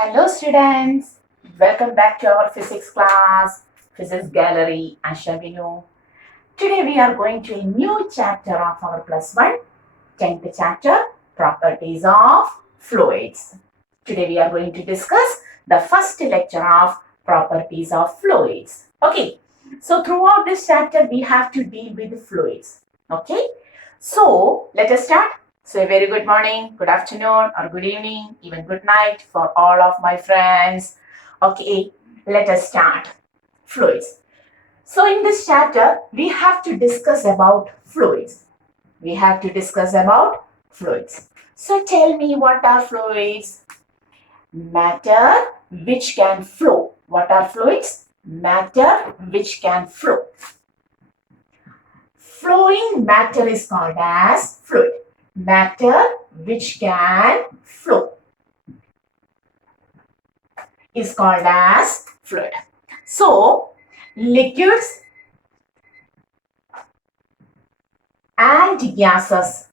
Hello students, welcome back to our physics class, physics gallery. I shall be you. Today we are going to a new chapter of our plus 1, 10th chapter, properties of fluids. Today we are going to discuss the first lecture of properties of fluids. Okay, so throughout this chapter we have to deal with fluids. Okay, so let us start. So a very good morning, good afternoon or good evening, even good night for all of my friends. Okay, let us start. Fluids. So in this chapter, we have to discuss about fluids. We have to discuss about fluids. So tell me, what are fluids? Matter which can flow. What are fluids? Matter which can flow. Flowing matter is called as fluid. Matter which can flow is called as fluid. So, liquids and gases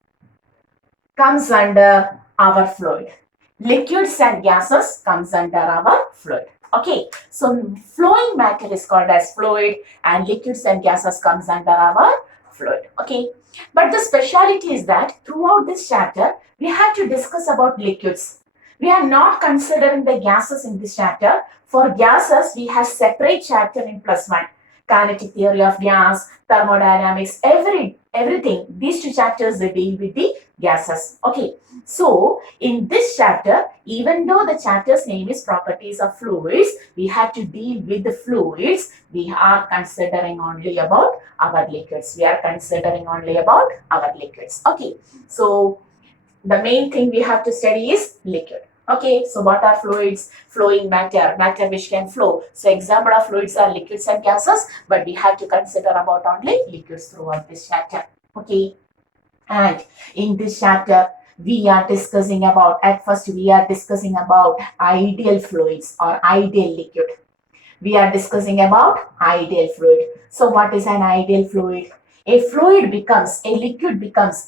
comes under our fluid. Liquids and gases comes under our fluid. Okay, so flowing matter is called as fluid and liquids and gases comes under our fluid. Okay, but the speciality is that throughout this chapter, we have to discuss about liquids. We are not considering the gases in this chapter. For gases, we have separate chapter in plus 1. Kinetic theory of gas, thermodynamics, everything. These two chapters, they deal with the gases. Okay, so in this chapter, even though the chapter's name is properties of fluids, we have to deal with the fluids. We are considering only about our liquids. We are considering only about our liquids. Okay, so the main thing we have to study is liquid. Okay, so what are fluids? Flowing matter, matter which can flow. So example of fluids are liquids and gases, but we have to consider about only liquids throughout this chapter. Okay, and in this chapter, we are discussing about, at first we are discussing about ideal fluids or ideal liquid. We are discussing about ideal fluid. So what is an ideal fluid? A liquid becomes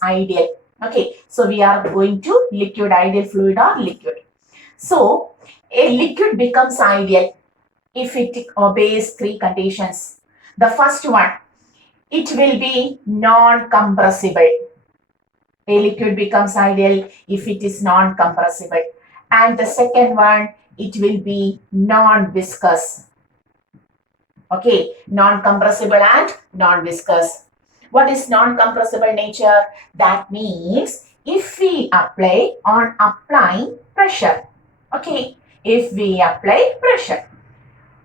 ideal. Okay, so we are going to liquid, ideal fluid or liquid. So a liquid becomes ideal if it obeys 3 conditions. The first one, it will be non-compressible. A liquid becomes ideal if it is non-compressible. And the second one, it will be non-viscous. Okay, non-compressible and non-viscous. What is non-compressible nature? That means if we applying pressure. Okay, if we apply pressure,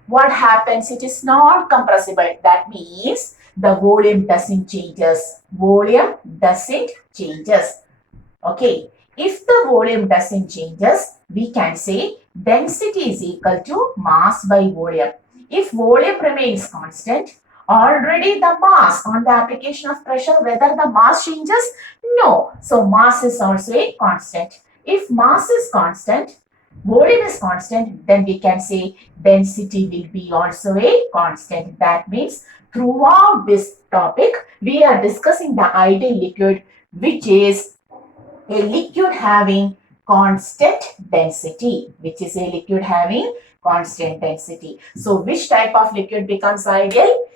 what happens? It is not compressible. That means the volume doesn't changes. Volume doesn't changes. Okay, if the volume doesn't changes, we can say density is equal to mass by volume. If volume remains constant, already the mass on the application of pressure, whether the mass changes? No. So mass is also a constant. If mass is constant, volume is constant, then we can say density will be also a constant. That means throughout this topic, we are discussing the ideal liquid, which is a liquid having constant density, So which type of liquid becomes ideal?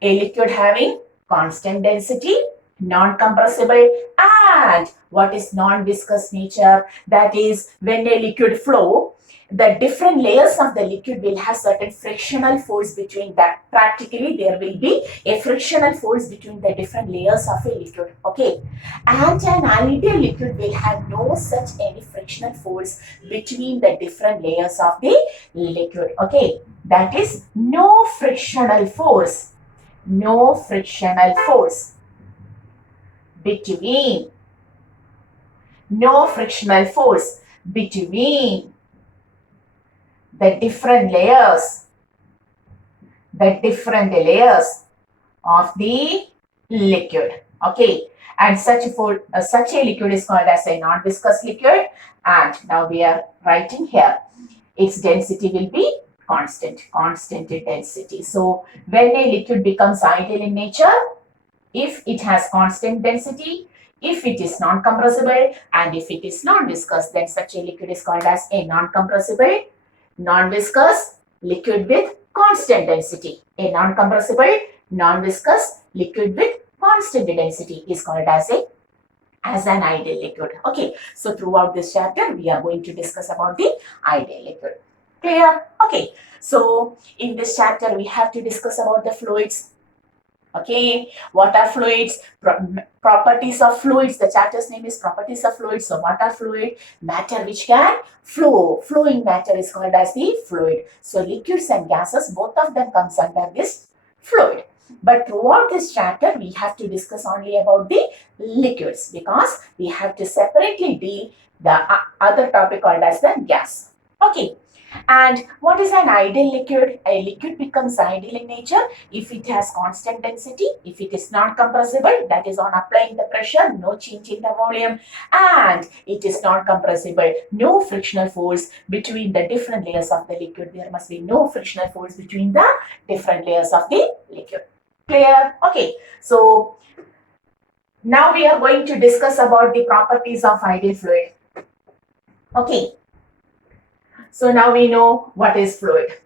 A liquid having constant density, non-compressible, and what is non-viscous nature? That is, when a liquid flow, the different layers of the liquid will have certain frictional force between that. Practically, there will be a frictional force between the different layers of a liquid. Okay, and an ideal liquid will have no such any frictional force between the different layers of the liquid. Okay, that is no frictional force. No frictional force between the different layers of the liquid. Okay, and such a liquid is called as a non-viscous liquid, and now we are writing here its density will be constant density. So when a liquid becomes ideal in nature, if it has constant density, if it is non-compressible, and if it is non-viscous, then such a liquid is called as a non-compressible Non-viscous, liquid with constant density. A non-compressible, non-viscous liquid with constant density is called as an ideal liquid. Okay, so throughout this chapter, we are going to discuss about the ideal liquid. Clear? Okay, so in this chapter, we have to discuss about the fluids. Okay, what are fluids? Properties of fluids. The chapter's name is properties of fluids. So what are fluid? Matter which can flow. Flowing matter is called as the fluid. So liquids and gases, both of them comes under this fluid. But throughout this chapter, we have to discuss only about the liquids because we have to separately deal the other topic called as the gas. Okay. And what is an ideal liquid? A liquid becomes ideal in nature if it has constant density, if it is not compressible, that is on applying the pressure, no change in the volume, and it is not compressible, no frictional force between the different layers of the liquid. There must be no frictional force between the different layers of the liquid. Clear? Okay. So now we are going to discuss about the properties of ideal fluid. Okay. So now we know what is fluid.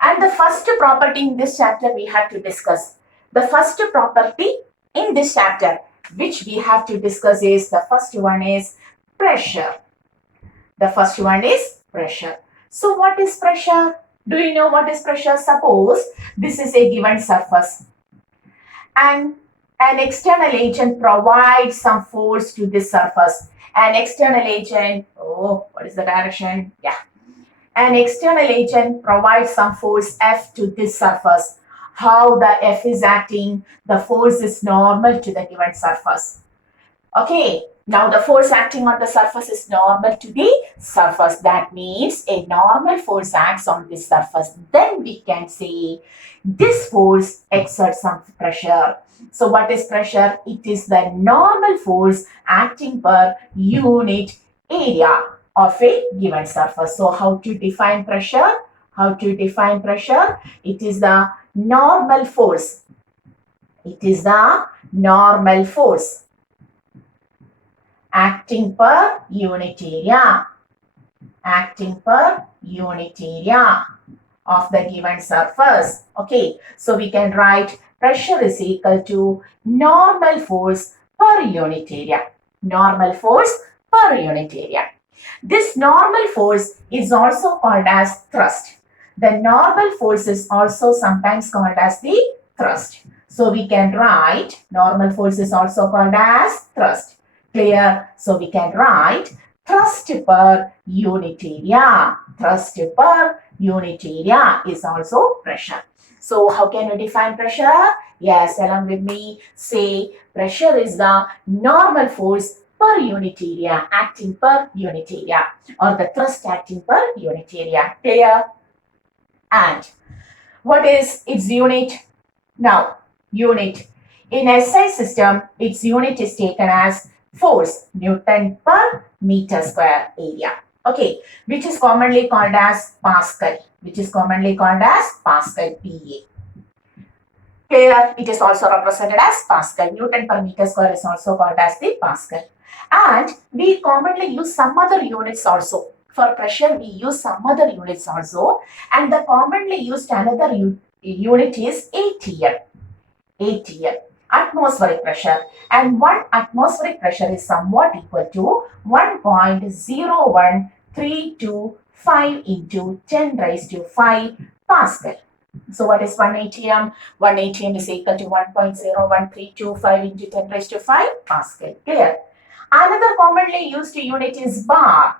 And the first property in this chapter we have to discuss. The first property in this chapter which we have to discuss is, the first one is pressure. The first one is pressure. So what is pressure? Do you know what is pressure? Suppose this is a given surface and an external agent provides some force to this surface. An external agent, what is the direction? Yeah. An external agent provides some force F to this surface. How the F is acting? The force is normal to the given surface. Okay, now the force acting on the surface is normal to the surface. That means a normal force acts on this surface. Then we can say this force exerts some pressure. So what is pressure? It is the normal force acting per unit area of a given surface. So how to define pressure? How to define pressure? It is the normal force. It is the normal force acting per unit area. Acting per unit area of the given surface. Okay, so we can write pressure is equal to normal force per unit area. Normal force per unit area. This normal force is also called as thrust. The normal force is also sometimes called as the thrust. So we can write normal force is also called as thrust. Clear? So we can write thrust per unit area. Thrust per unit area is also pressure. So how can we define pressure? Yes, along with me, say pressure is the normal force per unit area, acting per unit area, or the thrust acting per unit area. Clear? And what is its unit? Now, unit. In SI system, its unit is taken as force, Newton per meter square area. Okay, which is commonly called as Pascal. Which is commonly called as Pascal, PA. Clear? It is also represented as Pascal. Newton per meter square is also called as the Pascal. And we commonly use some other units also. For pressure, we use some other units also. And the commonly used another unit is ATM. ATM, atmospheric pressure. And 1 atmospheric pressure is somewhat equal to 1.01325 into 10 raised to 5 Pascal. So what is 1 atm? 1 atm is equal to 1.01325 into 10 raised to 5 Pascal. Clear? Another commonly used unit is bar.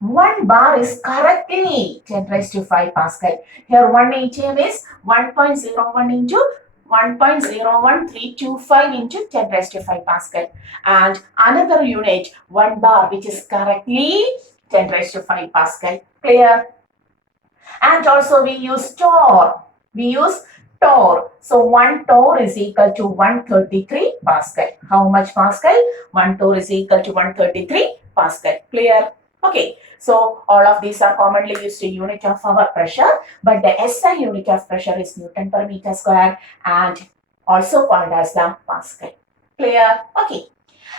1 bar is correctly 10 raised to 5 Pascal. Here 1 atm is 1.01 into 1.01325 into 10 raised to 5 Pascal. And another unit, 1 bar, which is correctly 10 raised to 5 Pascal. Clear? And also we use torr. We use torr. So 1 torr is equal to 133 Pascal. How much Pascal? 1 torr is equal to 133 Pascal. Clear? Okay, so all of these are commonly used unit of our pressure, but the SI unit of pressure is Newton per meter square and also called as the Pascal. Clear? Okay.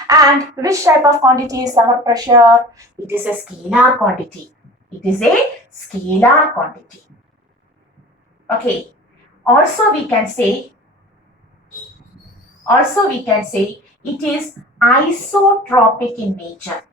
And which type of quantity is our pressure? It is a scalar quantity. It is a scalar quantity. Okay. Also we can say it is isotropic in nature.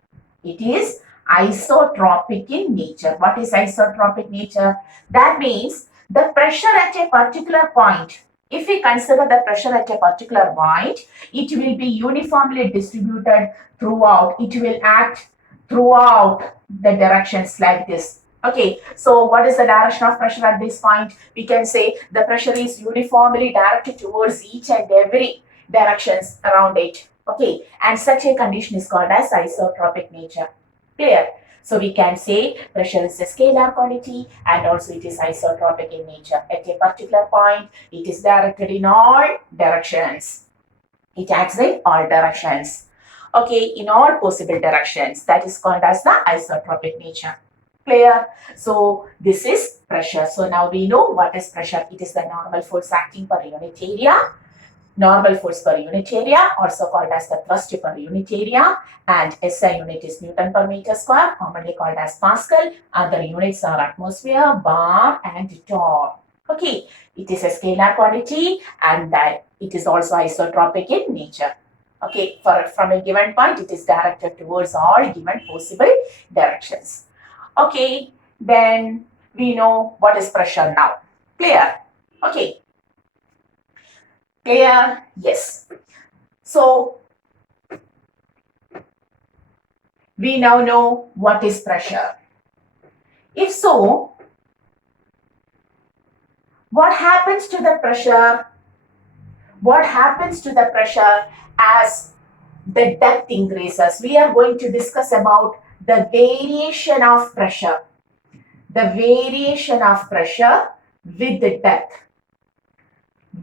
It is isotropic in nature. What is isotropic nature? That means the pressure at a particular point, if we consider the pressure at a particular point, it will be uniformly distributed throughout. It will act throughout the directions like this. Okay, so what is the direction of pressure at this point? We can say the pressure is uniformly directed towards each and every directions around it. Okay, and such a condition is called as isotropic nature. Clear? So we can say pressure is a scalar quantity and also it is isotropic in nature. At a particular point, it is directed in all directions. It acts in all directions. Okay, in all possible directions. That is called as the isotropic nature. Clear? So this is pressure. So now we know what is pressure. It is the normal force acting per unit area. Normal force per unit area, also called as the thrust per unit area, and SI unit is Newton per meter square, commonly called as Pascal. Other units are atmosphere, bar, and torr. Okay, it is a scalar quantity and that it is also isotropic in nature. Okay, from a given point, it is directed towards all given possible directions. Okay, then we know what is pressure now. Clear? Okay. Clear? Yes. So, we now know what is pressure. If so, what happens to the pressure? What happens to the pressure as the depth increases? We are going to discuss about the variation of pressure. The variation of pressure with the depth.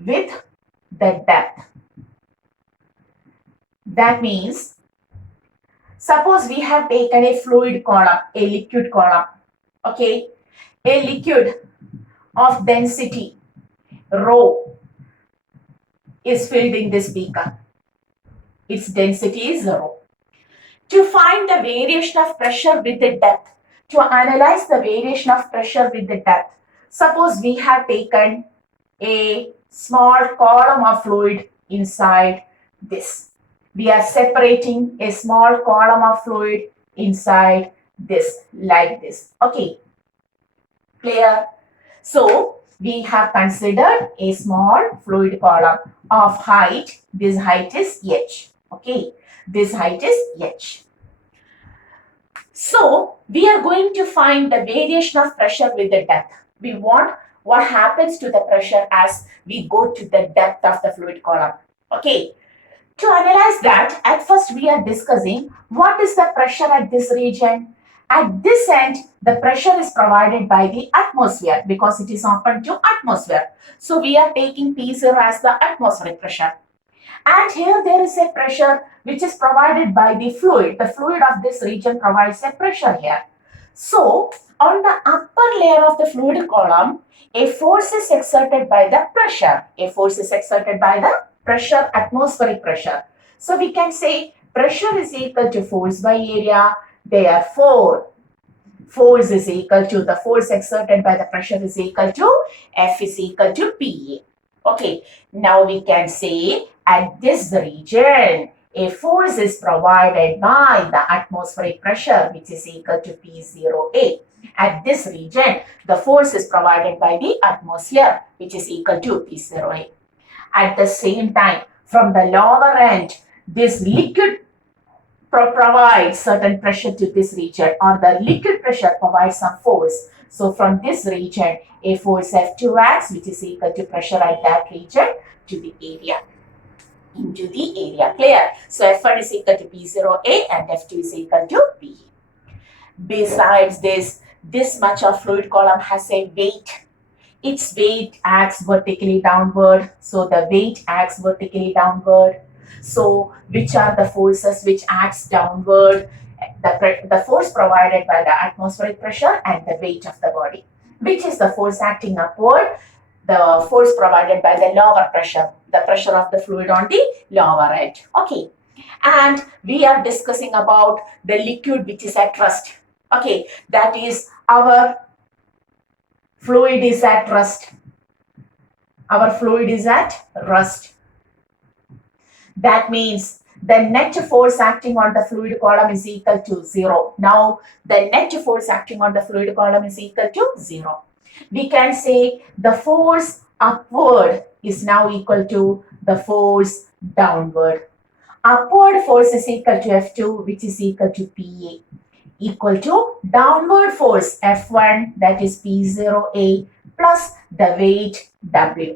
With the depth. That means, suppose we have taken a fluid column, a liquid column, okay, a liquid of density rho is filled in this beaker. Its density is rho. To find the variation of pressure with the depth, to analyze the variation of pressure with the depth, suppose we have taken a small column of fluid inside this. We are separating a small column of fluid inside this, like this. Okay, clear? So, we have considered a small fluid column of height. This height is h. Okay, this height is h. So, we are going to find the variation of pressure with the depth. We want what happens to the pressure as we go to the depth of the fluid column. Okay. To analyze that, at first we are discussing what is the pressure at this region. At this end, the pressure is provided by the atmosphere because it is open to atmosphere. So we are taking P0 as the atmospheric pressure. And here there is a pressure which is provided by the fluid. The fluid of this region provides a pressure here. So on the upper layer of the fluid column, a force is exerted by the pressure. A force is exerted by the pressure, atmospheric pressure. So we can say pressure is equal to force by area. Therefore, force is equal to the force exerted by the pressure is equal to F is equal to PA. Okay, now we can say at this region, a force is provided by the atmospheric pressure which is equal to P0A. At this region, the force is provided by the atmosphere which is equal to P0A. At the same time, from the lower end, this liquid provides certain pressure to this region, or the liquid pressure provides some force. So from this region, a force F2 acts, which is equal to pressure at that region to the area. Into the area. Clear? So F1 is equal to P0A and F2 is equal to P. Besides this much of fluid column has a weight. Its weight acts vertically downward. So the weight acts vertically downward. So which are the forces which acts downward? The force provided by the atmospheric pressure and the weight of the body. Which is the force acting upward? The force provided by the lower pressure. The pressure of the fluid on the lower end. Okay. And we are discussing about the liquid which is at rest. Okay, that is our fluid is at rest. Our fluid is at rest. That means the net force acting on the fluid column is equal to 0. Now, the net force acting on the fluid column is equal to 0. We can say the force upward is now equal to the force downward. Upward force is equal to F2, which is equal to PA, equal to downward force F1, that is P0A, plus the weight W.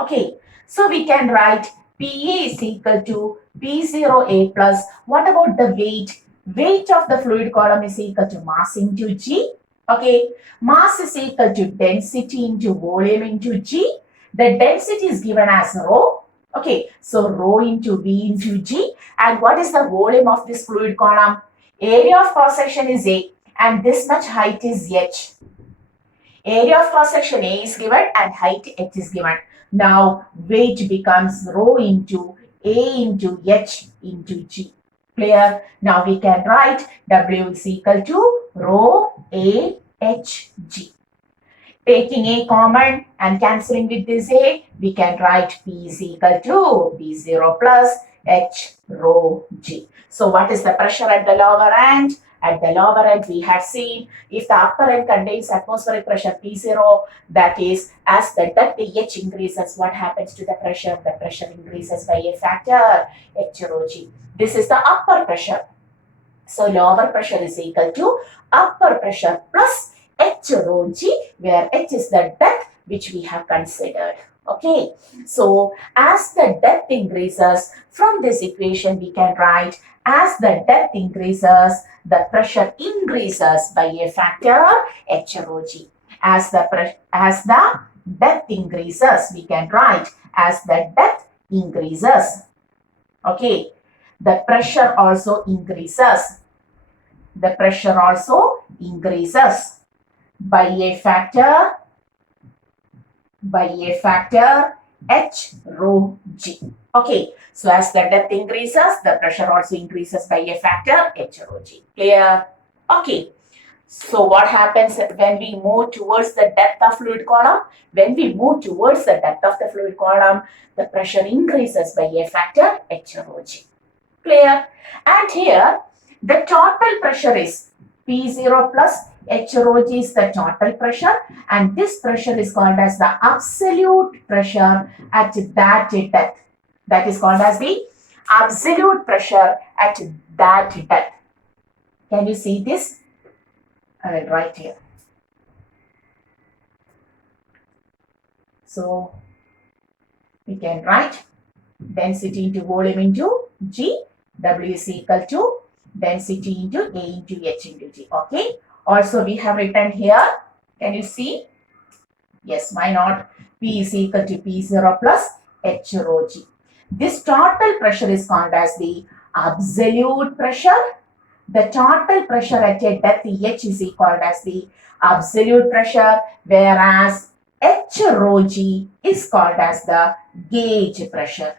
Okay, so we can write PA is equal to P0A plus, what about the weight? Weight of the fluid column is equal to mass into G. Okay, mass is equal to density into volume into G. The density is given as rho. Okay, so rho into V into G. And what is the volume of this fluid column? Area of cross section is A and this much height is H. Area of cross section A is given and height H is given. Now weight becomes rho into A into H into G. Clear? Now we can write W is equal to rho A H G. Taking A common and cancelling with this A, we can write P is equal to P0 plus H rho G. So what is the pressure at the lower end? At the lower end, we have seen if the upper end contains atmospheric pressure P0, that is, as the depth H increases, what happens to the pressure? The pressure increases by a factor H rho G. This is the upper pressure. So lower pressure is equal to upper pressure plus H rho G, where H is the depth which we have considered. Okay, so as the depth increases, from this equation we can write as the depth increases, the pressure increases by a factor H rho G. As the depth increases, we can write as the depth increases. Okay, the pressure also increases. The pressure also increases by a factor H rho G. Okay, so as the depth increases, the pressure also increases by a factor H rho G. Clear? Okay. So what happens when we move towards the depth of fluid column? When we move towards the depth of the fluid column, the pressure increases by a factor H rho G. Clear? And here, the total pressure is P0 plus H rho G is the total pressure, and this pressure is called as the absolute pressure at that depth. That is called as the absolute pressure at that depth. Can you see this? I will write here. So we can write density into volume into G. W is equal to density into A into H into G. Okay. Also we have written here. Can you see? Yes, why not? P is equal to P0 plus H rho G. This total pressure is called as the absolute pressure. The total pressure at a depth H is equal as the absolute pressure, whereas H rho G is called as the gauge pressure.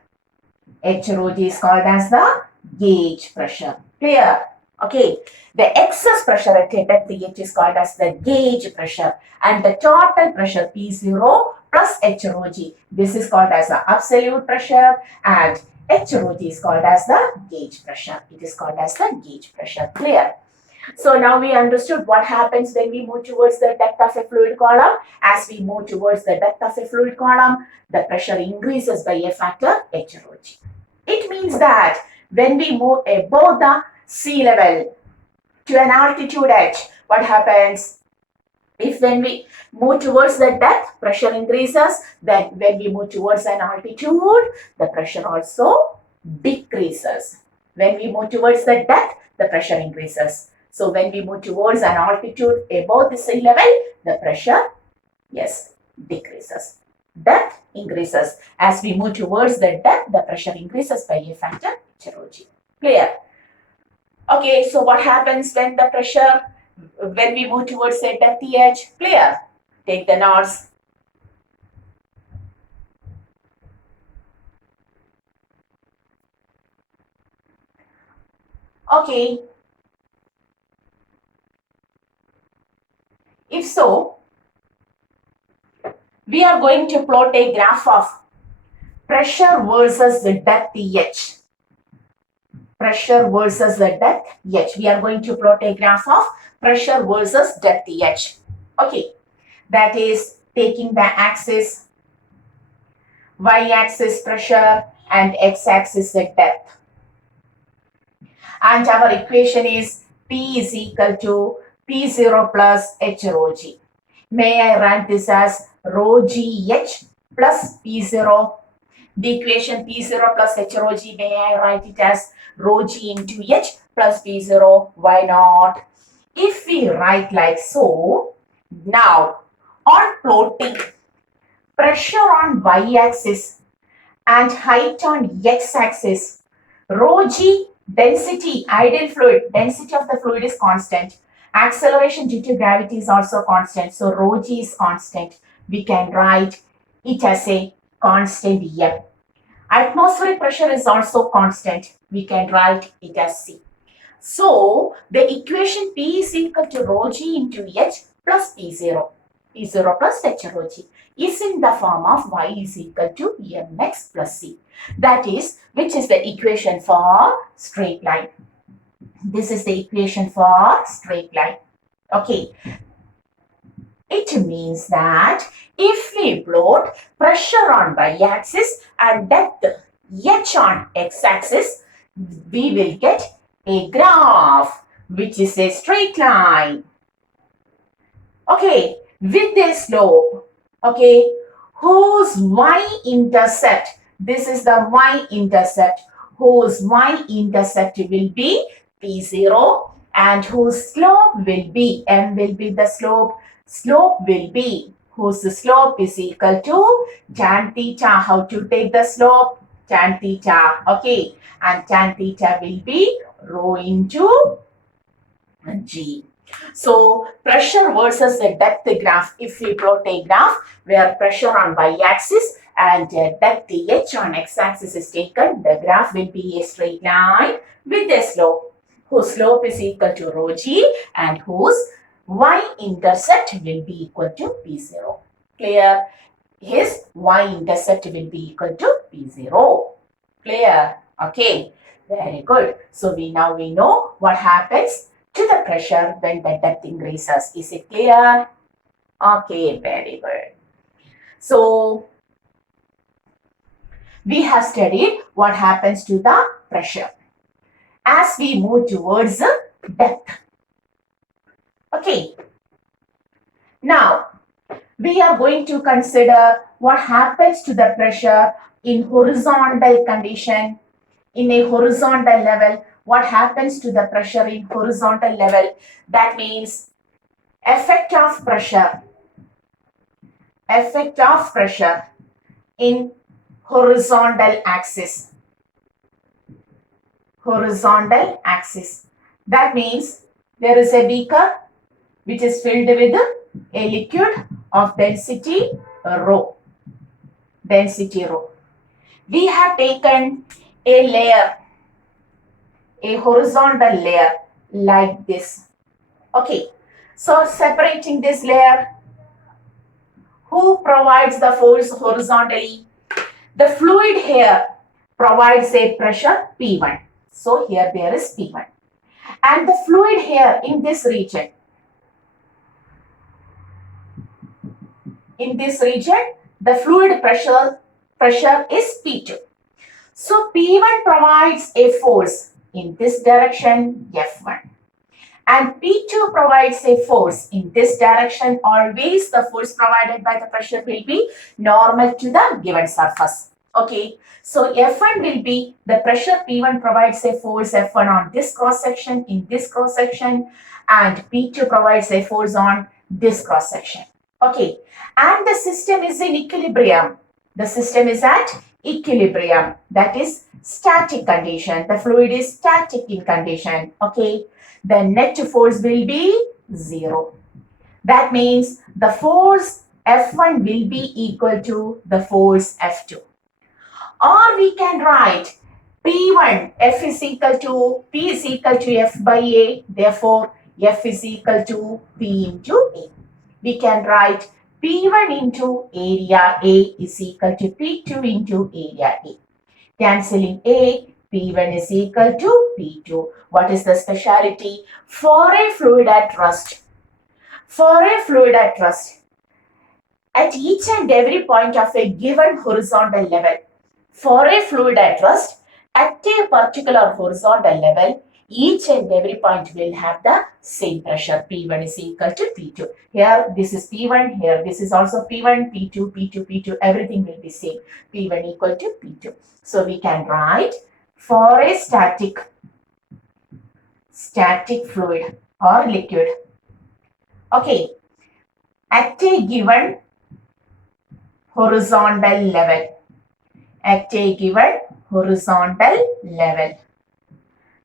H rho G is called as the gauge pressure. Clear? Okay. The excess pressure at a depth H is called as the gauge pressure, and the total pressure P0 plus H rho G, this is called as the absolute pressure, and H rho G is called as the gauge pressure. It is called as the gauge pressure. Clear? So now we understood what happens when we move towards the depth of a fluid column. As we move towards the depth of a fluid column, the pressure increases by a factor H rho G. It means that when we move above the sea level to an altitude H, what happens? If when we move towards the depth, pressure increases, then when we move towards an altitude, the pressure also decreases. When we move towards the depth, the pressure increases. So when we move towards an altitude above the sea level, the pressure, yes, decreases. Depth increases. As we move towards the depth, the pressure increases by a factor H rho G. Clear? Okay, so what happens when the pressure, when we move towards a depth H? Clear? Take the notes. Okay. If so, we are going to plot a graph of pressure versus the depth H. Pressure versus the depth H. We are going to plot a graph of pressure versus depth H. Okay. That is taking the axis, y-axis pressure and x-axis the depth. And our equation is P is equal to P0 plus H rho G. May I write this as rho G H plus P0. The equation P0 plus H rho G, may I write it as rho G into H plus P0. Why not? If we write like so, now on plotting pressure on y-axis and height on x-axis, rho G density, ideal fluid, density of the fluid is constant. Acceleration due to gravity is also constant. So rho G is constant. We can write it as a constant M. Atmospheric pressure is also constant. We can write it as C. So the equation P is equal to rho G into H plus P0. P0 plus H rho G is in the form of Y is equal to mx plus C. That is, which is the equation for straight line. This is the equation for straight line. Okay. It means that if we plot pressure on y-axis and depth H on x-axis, we will get a graph which is a straight line. Okay, with a slope, okay, whose y-intercept, this is the y-intercept, whose y-intercept will be P0 and whose slope will be, M will be the slope, slope will be, whose slope is equal to tan theta. How to take the slope? Tan theta, okay, and tan theta will be rho into G. So pressure versus the depth graph. If we plot a graph where pressure on y-axis and depth H on x-axis is taken, the graph will be a straight line with a slope, whose slope is equal to rho G and whose y-intercept will be equal to P0. Clear? His y-intercept will be equal to P0. Clear? Okay. Very good. So now we know what happens to the pressure when the depth increases. Is it clear? Okay, very good. So we have studied what happens to the pressure as we move towards the depth. Okay. Now we are going to consider what happens to the pressure in horizontal condition. In a horizontal level, what happens to the pressure in horizontal level? That means effect of pressure in horizontal axis. Horizontal axis. That means there is a beaker which is filled with a liquid of density rho. Density rho. We have taken a layer, a horizontal layer like this. Okay, so separating this layer, who provides the force horizontally? The fluid here provides a pressure P1. So here there is P1. And the fluid here in this region, the fluid pressure is P2. So P1 provides a force in this direction, F1. And P2 provides a force in this direction. Always the force provided by the pressure will be normal to the given surface. Okay. So F1 will be the pressure P1 provides a force F1 on this cross section, in this cross section, and P2 provides a force on this cross section. Okay. And the system is in equilibrium. The system is at equilibrium, that is static condition. The fluid is static in condition. Okay. The net force will be 0. That means the force F1 will be equal to the force F2. Or we can write P1, F is equal to, P is equal to F by A. Therefore, F is equal to P into A. We can write P1 into area A is equal to P2 into area A. Cancelling A, P1 is equal to P2. What is the speciality? For a fluid at rest, at each and every point of a given horizontal level, for a fluid at rest, at a particular horizontal level, each and every point will have the same pressure. P1 is equal to P2. Here, this is P1. Here, this is also P1, P2, P2, P2. Everything will be same. P1 equal to P2. So, we can write for a static fluid or liquid. Okay. At a given horizontal level,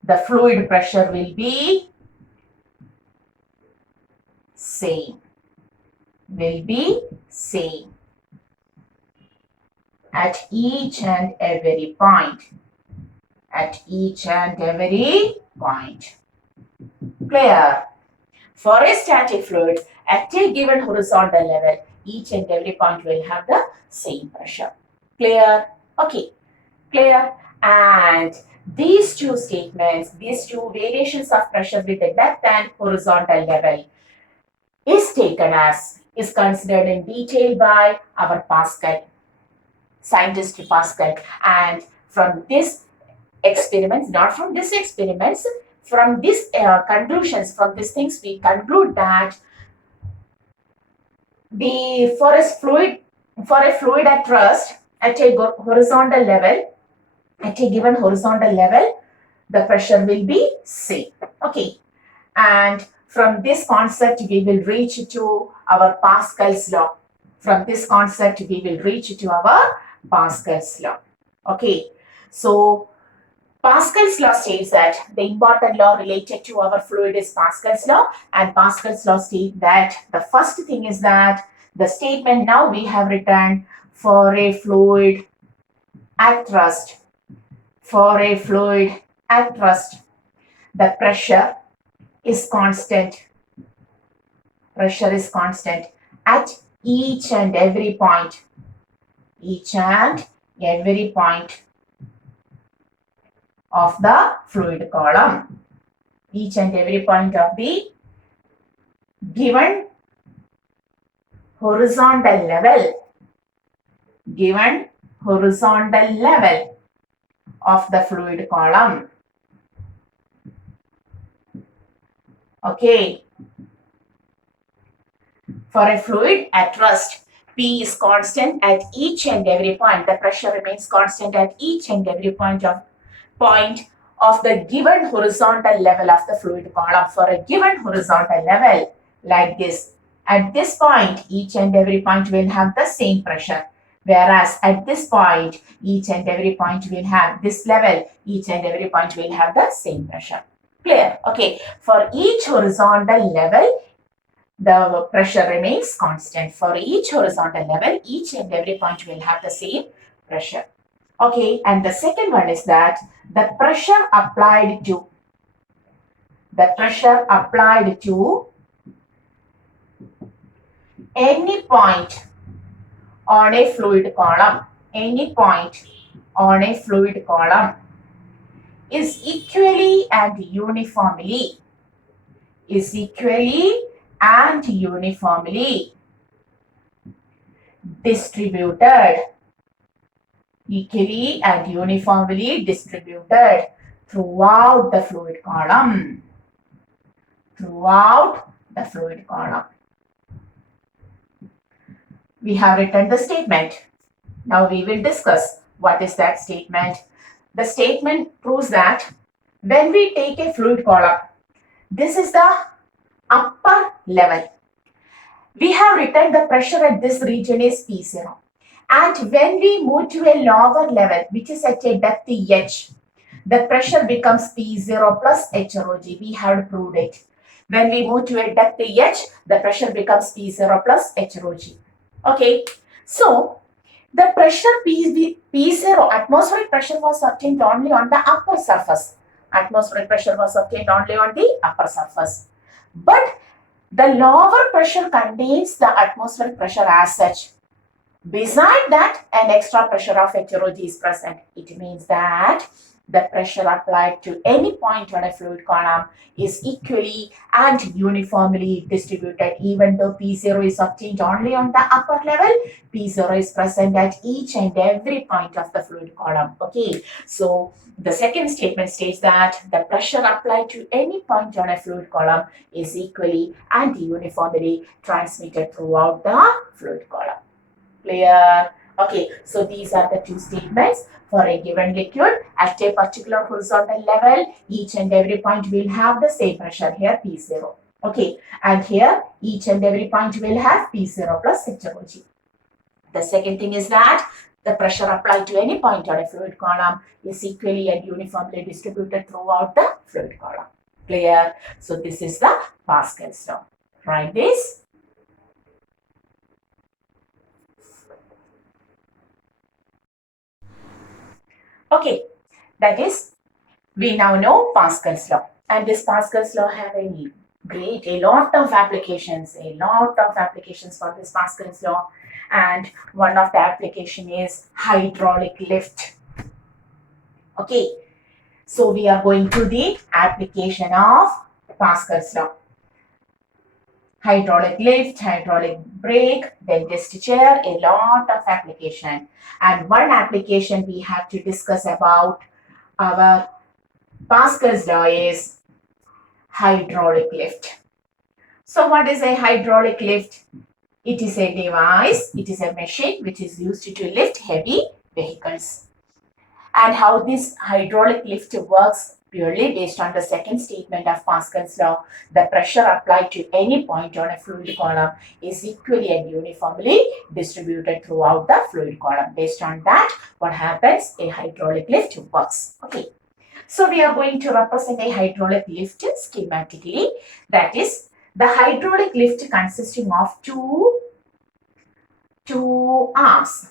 the fluid pressure will be same. At each and every point. Clear? For a static fluid, at a given horizontal level, each and every point will have the same pressure. Clear? Okay. Clear? And these two statements, these two variations of pressure with the depth and horizontal level is considered in detail by our Pascal, scientist Pascal. And from this experiments, not from this experiments, from this conclusions, from these things, we conclude that for a fluid at rest at a horizontal level, at a given horizontal level, the pressure will be same. Okay, and from this concept, we will reach to our Pascal's law. Okay, so Pascal's law states that the important law related to our fluid is Pascal's law, and Pascal's law states that the first thing is that the statement now we have written for a fluid at rest, the pressure is constant. At each and every point. Of the fluid column. Each and every point of the given horizontal level. Of the fluid column. Okay. For a fluid at rest, P is constant at each and every point. The pressure remains constant at each and every point of the given horizontal level of the fluid column. For a given horizontal level like this, at this point, each and every point will have the same pressure. Whereas at this point, each and every point will have this level, each and every point will have the same pressure. Clear? Okay. For each horizontal level, the pressure remains constant. For each horizontal level, each and every point will have the same pressure. Okay. And the second one is that the pressure applied to any point on a fluid column, is equally and uniformly distributed throughout the fluid column. We have written the statement. Now we will discuss what is that statement. The statement proves that when we take a fluid column, this is the upper level. We have written the pressure at this region is P0. And when we move to a lower level, which is at a depth H, the pressure becomes P0 plus H rho G. We have proved it. When we move to a depth H, the pressure becomes P0 plus H rho G. Okay, so The pressure P0, atmospheric pressure was obtained only on the upper surface. Atmospheric pressure was obtained only on the upper surface. But the lower pressure contains the atmospheric pressure as such. Beside that, an extra pressure of heterology is present. It means that the pressure applied to any point on a fluid column is equally and uniformly distributed. Even though P0 is obtained only on the upper level, P0 is present at each and every point of the fluid column. Okay, so the second statement states that the pressure applied to any point on a fluid column is equally and uniformly transmitted throughout the fluid column. Clear? Okay, so these are the two statements. For a given liquid at a particular horizontal level, each and every point will have the same pressure here, P0. Okay, and here each and every point will have P0 plus heterology. The second thing is that the pressure applied to any point on a fluid column is equally and uniformly distributed throughout the fluid column. Clear? So this is the Pascal's law. Write this. Okay, that is, we now know Pascal's law. And this Pascal's law have a lot of applications for this Pascal's law. And one of the application is hydraulic lift. Okay, so we are going to the application of Pascal's law. Hydraulic lift, hydraulic brake, dentist chair, a lot of application. And one application we have to discuss about our Pascal's law is hydraulic lift. So what is a hydraulic lift? It is a device, it is a machine which is used to lift heavy vehicles. And how this hydraulic lift works purely based on the second statement of Pascal's law. The pressure applied to any point on a fluid column is equally and uniformly distributed throughout the fluid column. Based on that, what happens? A hydraulic lift works. Okay. So we are going to represent a hydraulic lift schematically. That is, the hydraulic lift consisting of two arms,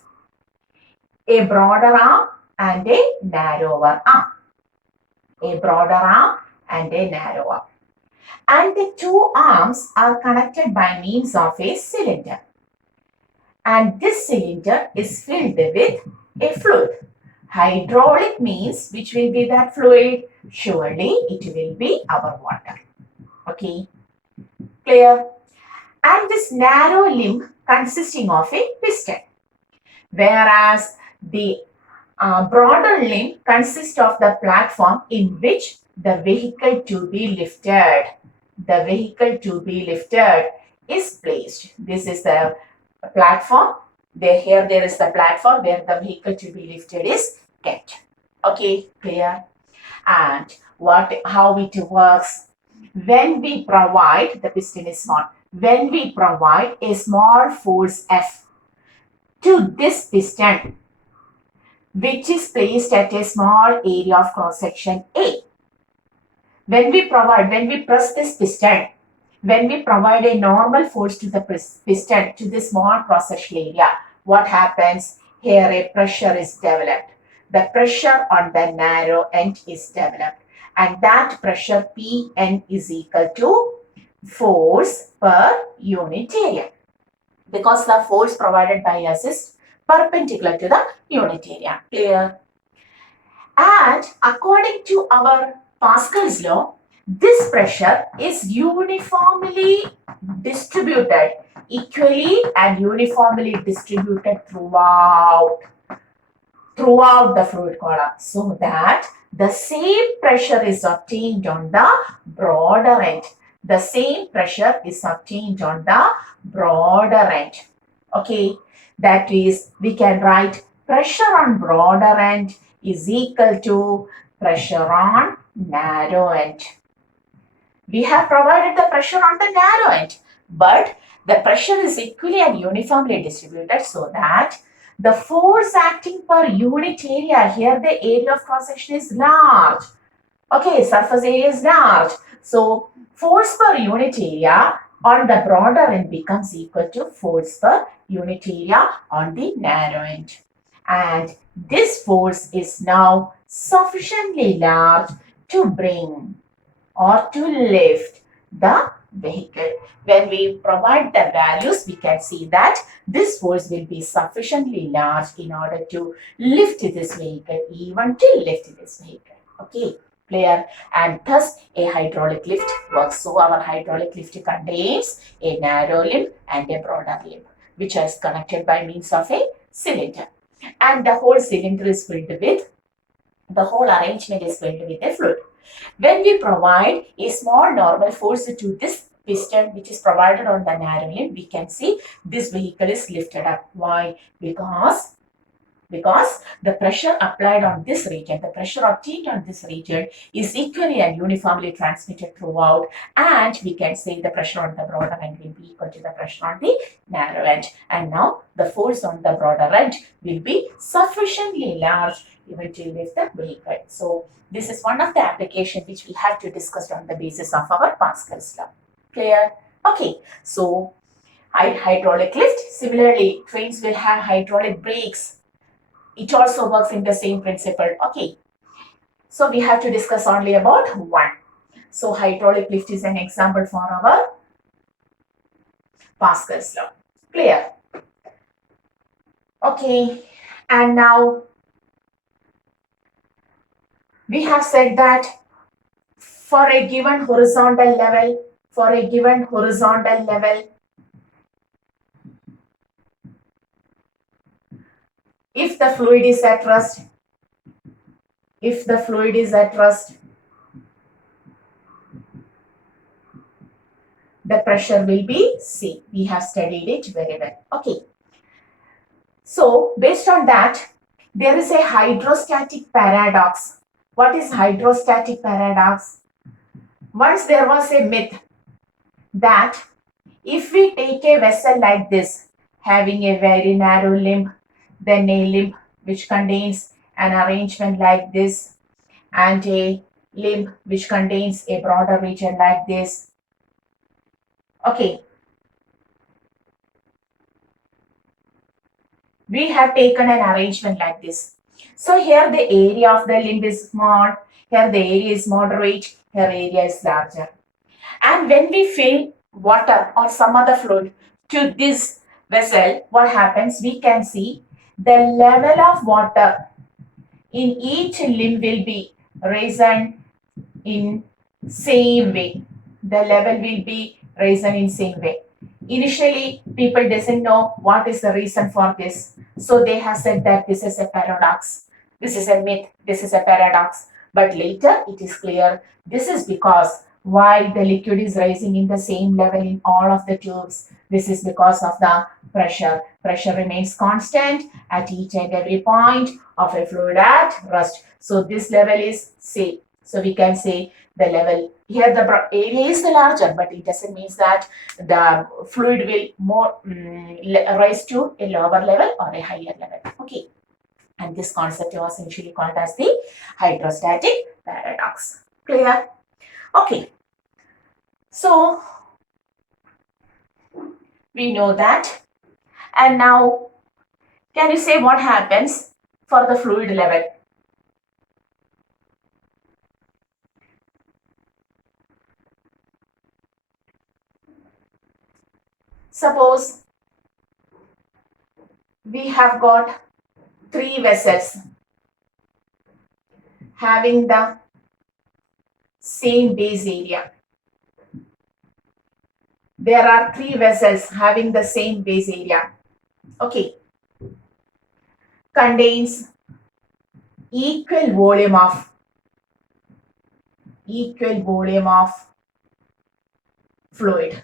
a broader arm and a narrower arm. A broader arm and a narrow arm. And the two arms are connected by means of a cylinder. And this cylinder is filled with a fluid. Hydraulic means which will be that fluid? Surely it will be our water. Okay, clear? And this narrow limb consisting of a piston. Whereas the broader limb consists of the platform in which the vehicle to be lifted. The vehicle to be lifted is placed. This is the platform. Here there is the platform where the vehicle to be lifted is kept. Okay, clear? And how it works? When we provide, the piston is small, when we provide a small force F to this piston, which is placed at a small area of cross section A. When we press this piston, when we provide a normal force to the piston to the small cross section area, what happens? Here a pressure is developed. The pressure on the narrow end is developed, and that pressure Pn is equal to force per unit area, because the force provided by us is perpendicular to the unit area. Clear? And according to our Pascal's law, this pressure is uniformly distributed, equally and uniformly distributed throughout the fluid column, so that the same pressure is obtained on the broader end. The same pressure is obtained on the broader end. Okay, that is, we can write pressure on broader end is equal to pressure on narrow end. We have provided the pressure on the narrow end, but the pressure is equally and uniformly distributed, so that the force acting per unit area, here the area of cross section is large. Okay, surface area is large. So force per unit area on the broader end becomes equal to force per unit area on the narrow end. And this force is now sufficiently large to bring or to lift the vehicle. When we provide the values, we can see that this force will be sufficiently large in order to lift this vehicle, even to lift this vehicle. Okay, clear? And thus a hydraulic lift works. So our hydraulic lift contains a narrow limb and a broader limb, which is connected by means of a cylinder. And the whole cylinder is filled with, the whole arrangement is filled with a fluid. When we provide a small normal force to this piston which is provided on the narrow limb, we can see this vehicle is lifted up. Why? Because the pressure applied on this region, the pressure obtained on this region is equally and uniformly transmitted throughout, and we can say the pressure on the broader end will be equal to the pressure on the narrow end. And now the force on the broader end will be sufficiently large even to lift the vehicle. So this is one of the applications which we have to discuss on the basis of our Pascal's law. Clear? Okay, so hydraulic lift. Similarly, trains will have hydraulic brakes. It also works in the same principle. Okay, so we have to discuss only about one. So hydraulic lift is an example for our Pascal's law. Clear? Okay, and now we have said that for a given horizontal level, if the fluid is at rest, the pressure will be C. We have studied it very well. Okay. So based on that, there is a hydrostatic paradox. What is hydrostatic paradox? Once there was a myth that if we take a vessel like this, having a very narrow limb, then a limb which contains an arrangement like this, and a limb which contains a broader region like this. Okay. We have taken an arrangement like this. So here the area of the limb is small, here the area is moderate, here area is larger. And when we fill water or some other fluid to this vessel, what happens? We can see the level of water in each limb will be risen in same way. The level will be risen in same way. Initially, people doesn't know what is the reason for this. So they have said that this is a paradox. This is a myth. This is a paradox. But later it is clear this is because why the liquid is rising in the same level in all of the tubes. This is because of the pressure. Pressure remains constant at each and every point of a fluid at rest. So this level is C. So we can say the level here, the area is the larger, but it doesn't mean that the fluid will more rise to a lower level or a higher level. Okay, and this concept was initially called as the hydrostatic paradox. Clear? Okay, so we know that, and now can you say what happens for the fluid level? Suppose we have got 3 vessels having the same base area. There are 3 vessels having the same base area. Okay. Contains equal volume of fluid.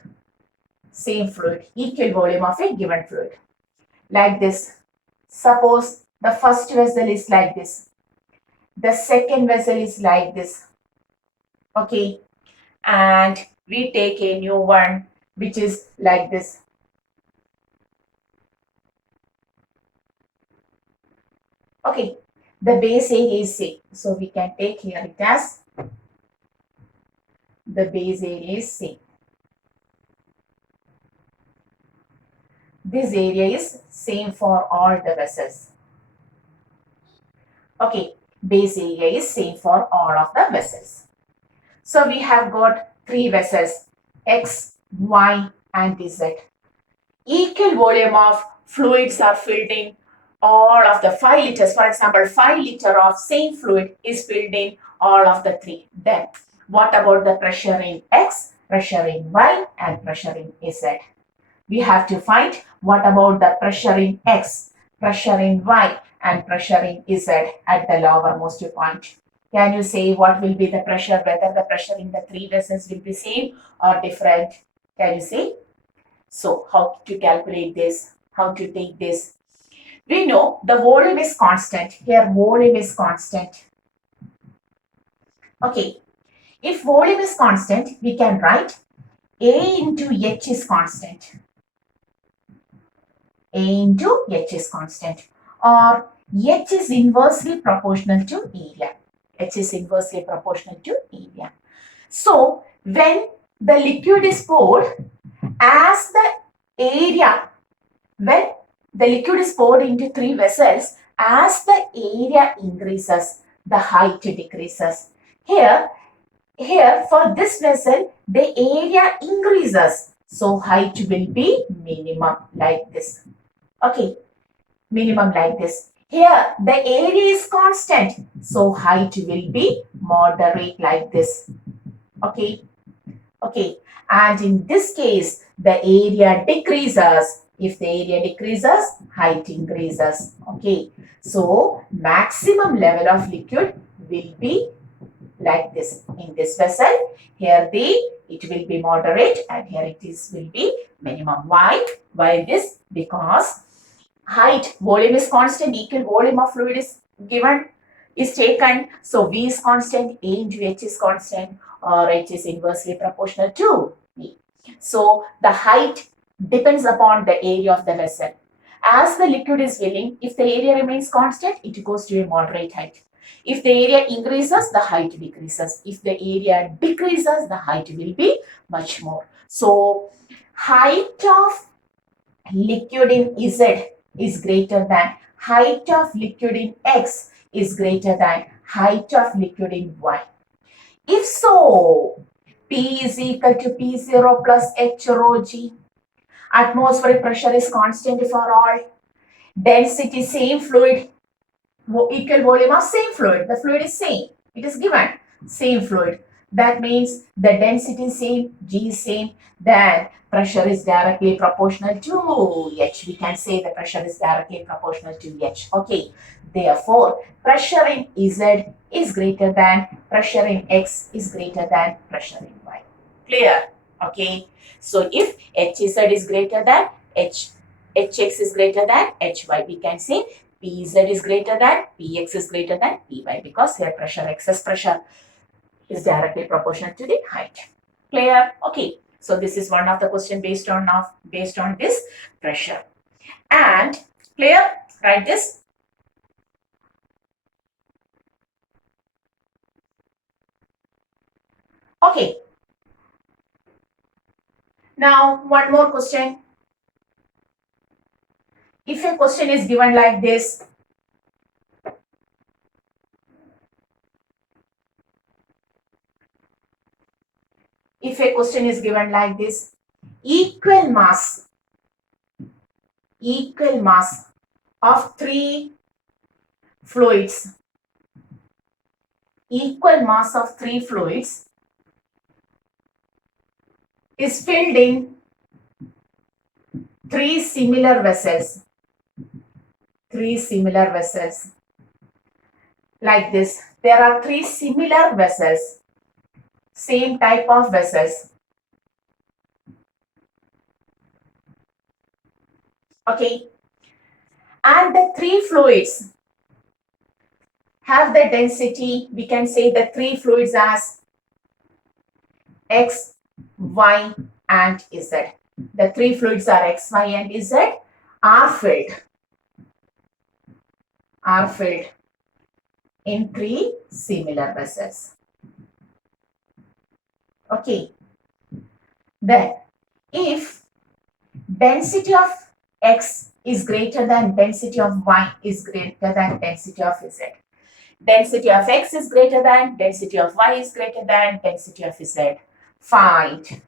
Same fluid, equal volume of a given fluid. Like this. Suppose the first vessel is like this. The second vessel is like this. Okay. And we take a new one which is like this. Okay. The base area is C. So we can take here it as the base area is C. this area is same for all the vessels. Okay, base area is same for all of the vessels. So we have got three vessels, X, Y and Z. Equal volume of fluids are filled in all of the 5 liters. For example, 5 liter of same fluid is filled in all of the three. Then what about the pressure in X, pressure in Y and pressure in Z? We have to find what about the pressure in X, pressure in Y and pressure in Z at the lowermost point. Can you say what will be the pressure, whether the pressure in the three vessels will be same or different? Can you say? So how to calculate this? How to take this? We know the volume is constant. Here volume is constant. Okay. If volume is constant, we can write A into H is constant. A into H is constant. Or H is inversely proportional to area. H is inversely proportional to area. So when the liquid is poured, as the area, when the liquid is poured into three vessels, as the area increases, the height decreases. Here for this vessel, the area increases. So height will be minimum like this. Okay, minimum like this. Here the area is constant. So height will be moderate like this. Okay. Okay, and in this case, the area decreases. If the area decreases, height increases. Okay, so maximum level of liquid will be like this in this vessel. Here it will be moderate and here will be minimum. Why? Why this? Because height, volume is constant, equal volume of fluid is given, is taken. So V is constant, A into H is constant, or H is inversely proportional to V. So the height depends upon the area of the vessel. As the liquid is filling, if the area remains constant, it goes to a moderate height. If the area increases, the height decreases. If the area decreases, the height will be much more. So height of liquid in Z is greater than height of liquid in X is greater than height of liquid in Y. If so, P is equal to P0 plus H rho G. Atmospheric pressure is constant for all. Density same fluid, equal volume of same fluid. The fluid is same. It is given. Same fluid. That means the density is same, G is same. Then pressure is directly proportional to H. We can say the pressure is directly proportional to H. Okay. Therefore, pressure in Z is greater than pressure in X is greater than pressure in Y. Clear? Okay. So if HZ is greater than HX is greater than HY, we can say PZ is greater than PX is greater than PY, because here pressure, excess pressure is directly proportional to the height. Clear? Okay. So this is one of the question based on this pressure. And clear? Write this. Okay. Now one more question. If a question is given like this, equal mass of three fluids, is filled in three similar vessels. Like this. There are three similar vessels, same type of vessels. Okay. And the three fluids have the density, we can say the three fluids as X, Y and Z. The three fluids are X, Y and Z are filled in three similar vessels. Okay. Then if density of X is greater than density of Y is greater than density of Z. Density of X is greater than density of Y is greater than density of Z. Find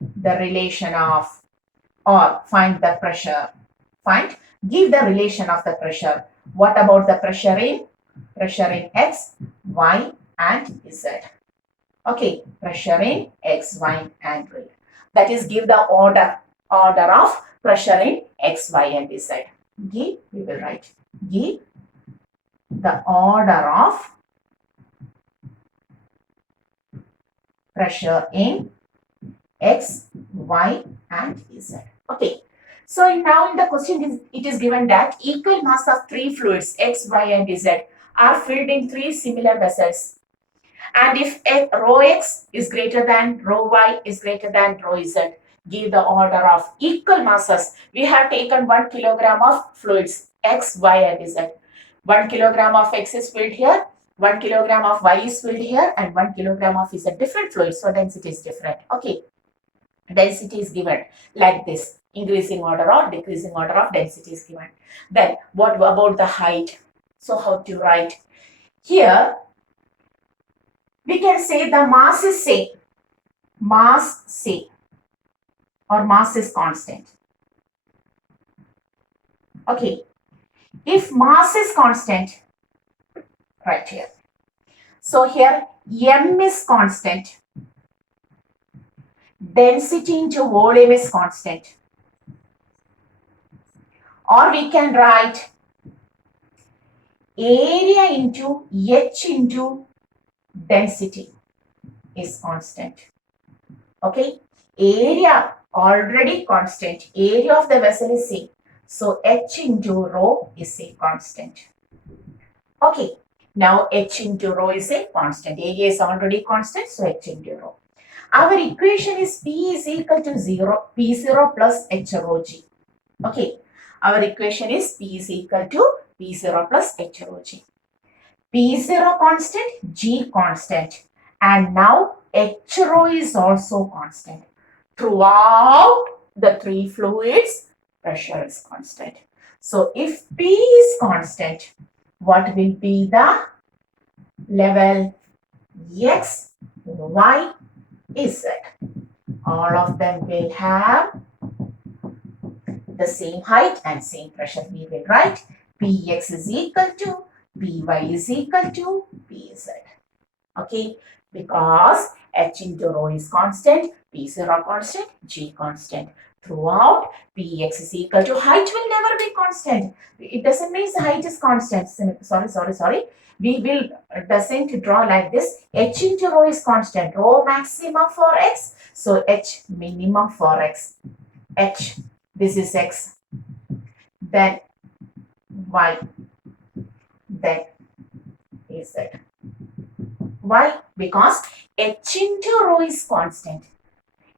the relation of, or find the pressure. Give the relation of the pressure. What about the pressure in X, Y and Z? Okay, pressure in X, Y and Z. That is, give the order of pressure in X, Y and Z. We will write. Give the order of pressure in X, Y and Z. Okay. So now in the question it is given that equal mass of three fluids X, Y and Z are filled in three similar vessels. And if rho X is greater than rho Y is greater than rho Z, give the order of equal masses. We have taken 1 kilogram of fluids X, Y and Z. 1 kilogram of X is filled here, 1 kilogram of Y is filled here and 1 kilogram of Z. Different fluids, so density is different. Okay. Density is given like this, increasing order or decreasing order of density is given. Then what about the height? So how to write? Here we can say the mass is same, or mass is constant. Okay, if mass is constant, right here. So here M is constant, density into volume is constant. Or we can write area into H into density is constant. Okay, area already constant, area of the vessel is same. So H into rho is a constant. Okay, now H into rho is a constant. Area is already constant, so H into rho. Our equation is P is equal to 0, P0 plus H rho G. Okay, our equation is P is equal to P0 plus H rho G. P0 constant, G constant. And now H rho is also constant. Throughout the three fluids, pressure is constant. So if P is constant, what will be the level? X, Y, Z. All of them will have the same height and same pressure. We will write Px is equal to Py is equal to Pz. Okay, because H into rho is constant, P0 constant, G constant. Throughout, Px is equal to, height will never be constant. It doesn't mean the height is constant. Sorry. We will doesn't draw like this. H into rho is constant. Rho maximum for X. So H minimum for X. H, this is X. Then Y. Then Z. Why? Because H into rho is constant.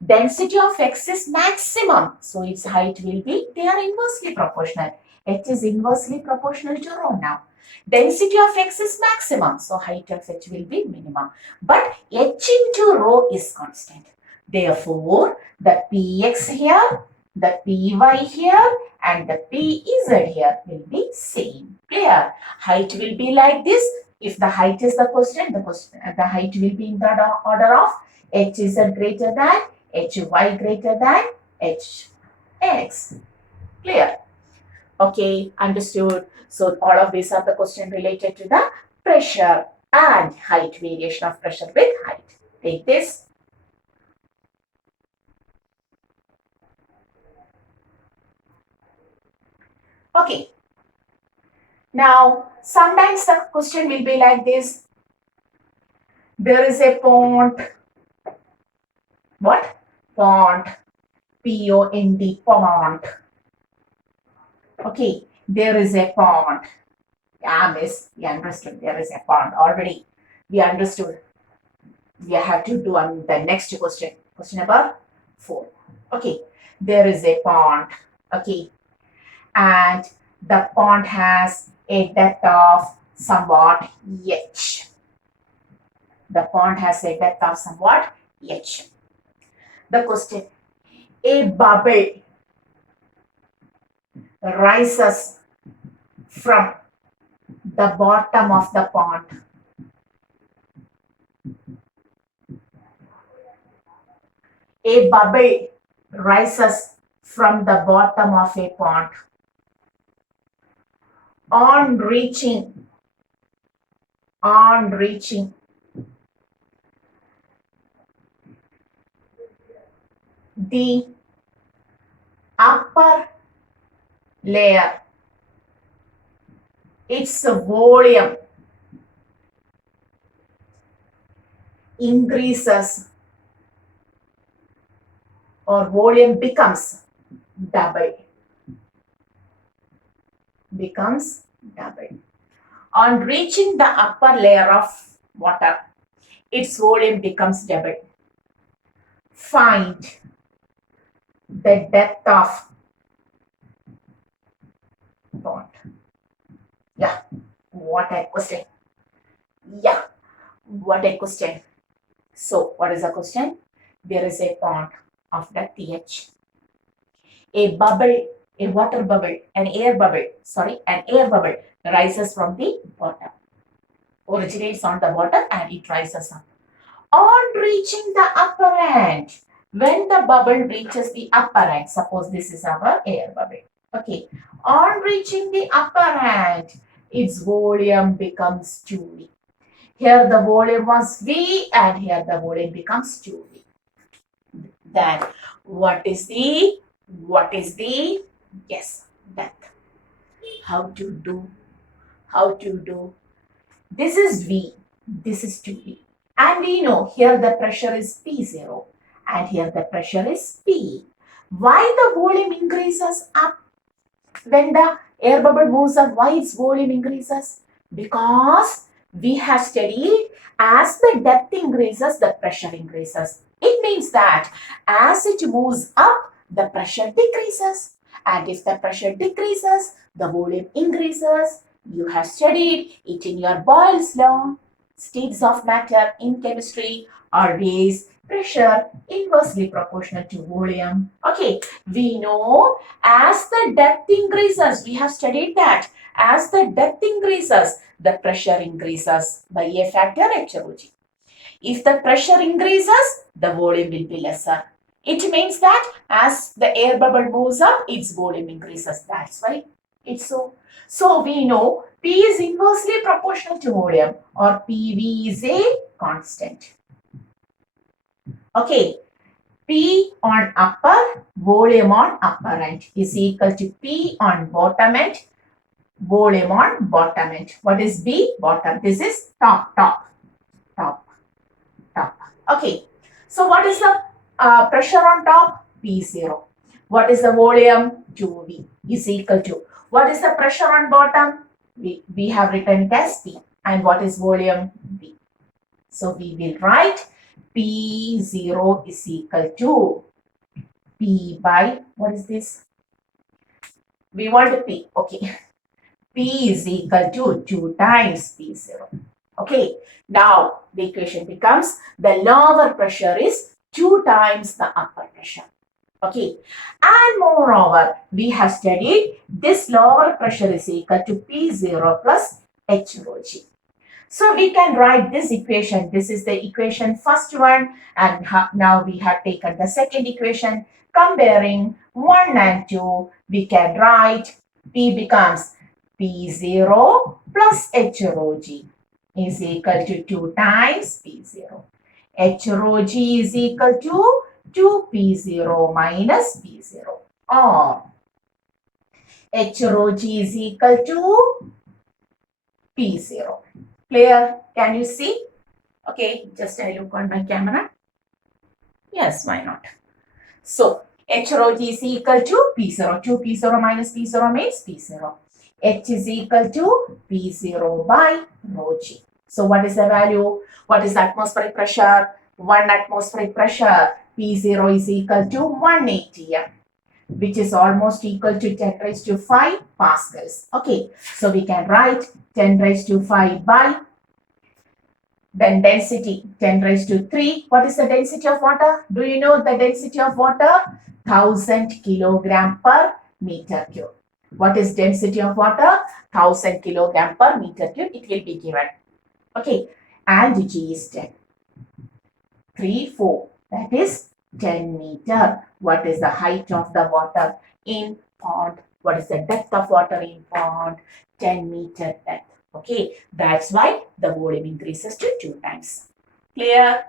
Density of X is maximum. So its height will be, they are inversely proportional. H is inversely proportional to rho now. Density of X is maximum. So height of H will be minimum. But H into rho is constant. Therefore, the Px here, the Py here and the Pz here will be same. Clear? Height will be like this. If the height is the question, the height will be in the order of Hz greater than, Hy greater than, Hx. Clear? Okay, understood. So all of these are the question related to the pressure and height, variation of pressure with height. Take this. Okay. Now, sometimes the question will be like this. There is a pond. What? Pond. P-O-N-D, pond. Okay, there is a pond. Yeah, miss, we understood there is a pond already. We understood. We have to do on the next question. Question number 4. Okay, there is a pond. Okay, and the pond has a depth of somewhat h. The pond has a depth of somewhat h. The question, a bubble rises from the bottom of the pond. A bubble rises from the bottom of a pond. On reaching the upper layer, its volume increases or volume becomes double. On reaching the upper layer of water, its volume becomes double. Find the depth of pond. Yeah, what a question. So, what is the question? There is a pond of depth h. A water bubble, an air bubble rises from the bottom. Originates on the bottom and it rises up. On reaching the upper end, when the bubble reaches the upper end, suppose this is our air bubble. Okay. On reaching the upper end, its volume becomes 2V. Here the volume was V and here the volume becomes 2V. Then what is the depth? How to do? This is V, this is 2V. And we know here the pressure is P0 and here the pressure is P. Why the volume increases up? When the air bubble moves up, why its volume increases? Because we have studied as the depth increases, the pressure increases. It means that as it moves up, the pressure decreases. And if the pressure decreases, the volume increases. You have studied it in your Boyle's law. States of matter in chemistry always pressure inversely proportional to volume. Okay, we know as the depth increases, we have studied that as the depth increases, the pressure increases by a factor h rho g. If the pressure increases, the volume will be lesser. It means that as the air bubble moves up, its volume increases. That's why it's so. So we know P is inversely proportional to volume or PV is a constant. Okay, P on upper, volume on upper end is equal to P on bottom end, volume on bottom end. What is B? Bottom. This is top. Okay, so what is the pressure on top? P0. What is the volume? 2V is equal to. What is the pressure on bottom? We have written it as P. And what is volume? V. So we will write P0 is equal to P by, what is this? We want P. Okay. P is equal to 2 times P0. Okay. Now the equation becomes the lower pressure is 2 times the upper pressure. Okay, and moreover, we have studied this lower pressure is equal to P0 plus H rho g. So we can write this equation. This is the equation first one, and now we have taken the second equation. Comparing 1 and 2, we can write P becomes P0 plus H rho g is equal to 2 times P0. H rho g is equal to 2P0 minus P0 or H rho g is equal to P0. Clear? Can you see? Okay, just I look on my camera. Yes, why not? So, H rho g is equal to P0. 2P0 minus P0 means P0. H is equal to P0 by rho g. So, what is the value? What is the atmospheric pressure? 1 atmospheric pressure. P0 is equal to 180 which is almost equal to 10 raised to 5 pascals. Okay, so we can write 10 raised to 5 by, then density 10 raised to 3. What is the density of water? Do you know the density of water? 1000 kilogram per meter cube. What is density of water? 1000 kilogram per meter cube. It will be given. Okay. And G is 10. 3, 4. That is 10 meter. What is the height of the water in pond? What is the depth of water in pond? 10 meter depth. Okay. That's why the volume increases to 2 times. Clear?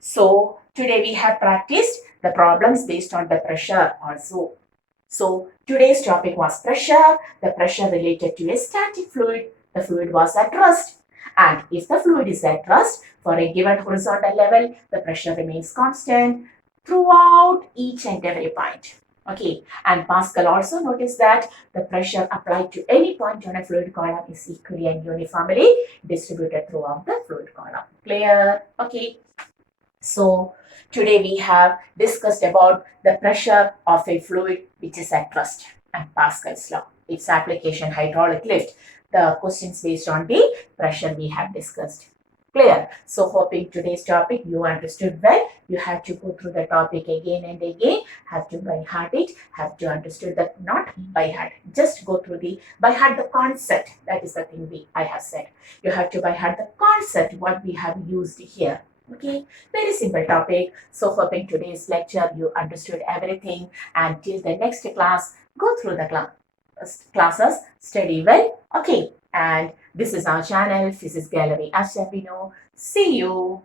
So today we have practiced the problems based on the pressure also. So today's topic was pressure, the pressure related to a static fluid. The fluid was at rest. And if the fluid is at rest for a given horizontal level, the pressure remains constant throughout each and every point. Okay, and Pascal also noticed that the pressure applied to any point on a fluid column is equally and uniformly distributed throughout the fluid column. Clear? Okay. So today we have discussed about the pressure of a fluid which is at rest and Pascal's law, its application, hydraulic lift. The questions based on the pressure we have discussed. Clear? So hoping today's topic you understood well. You have to go through the topic again and again, have to by heart it, have to understood that, not by heart, just go through the by heart the concept. That is the thing I have said. You have to by heart the concept what we have used here. Okay, very simple topic. So hoping today's lecture you understood everything, and till the next class, go through the classes, study well. Okay, and this is our channel, Physics Gallery Ashapino. See you.